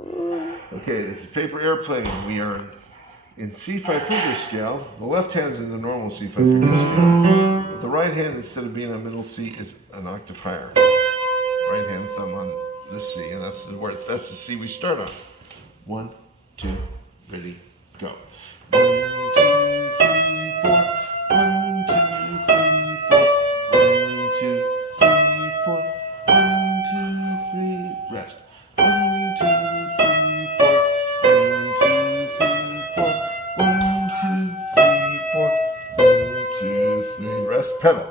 Okay, this is Paper Airplane. We are in C5 finger scale. The left hand's in the normal C5 finger scale. But the right hand, instead of being on middle C, is an octave higher. Right hand thumb on this C, and that's the C we start on. 1, 2, ready, go. 1, 2, 3, 4. 1, 2, 3, 4. 1, 2, 3, 4. 1, 2, 3, rest. 1, 2, 3, 4. 1, 2, 3, 4. 1, 2, 3, 4. 1, 2, 3, rest. Pedal.